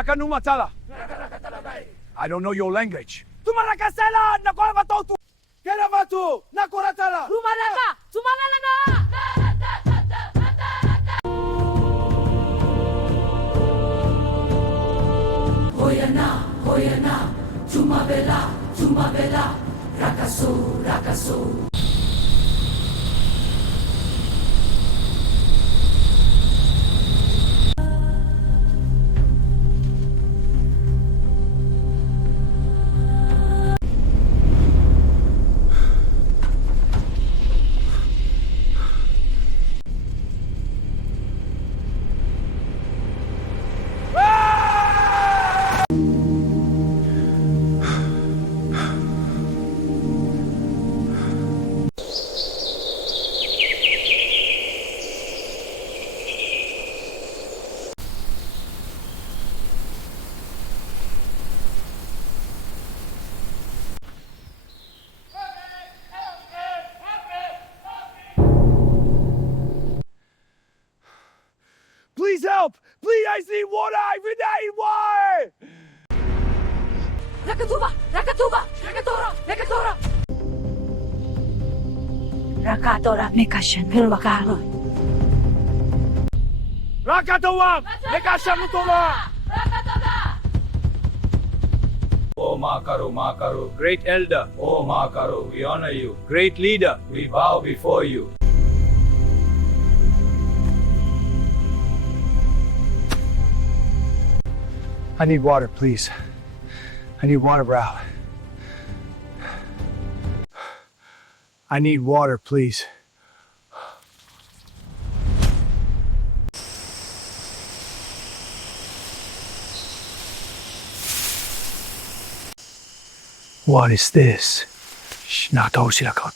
Rakanumatala. I don't know your language. Tumarakasela nakoravatotu. Keravatu nakoratala. Rumaraka! Sumalala na! Hoyana, Tumabela, Rakaso. Please help! Please, I need water! I need water! Rakatora! Rakatora Mekashan Pilwakaro. Rakatawam! Nekashamutoma! Oh Makaru, Great elder, oh Makaru, we honor you. great leader, We bow before you. I need water, please. I need water, bro. I need water, please. What is this? Nato Shirako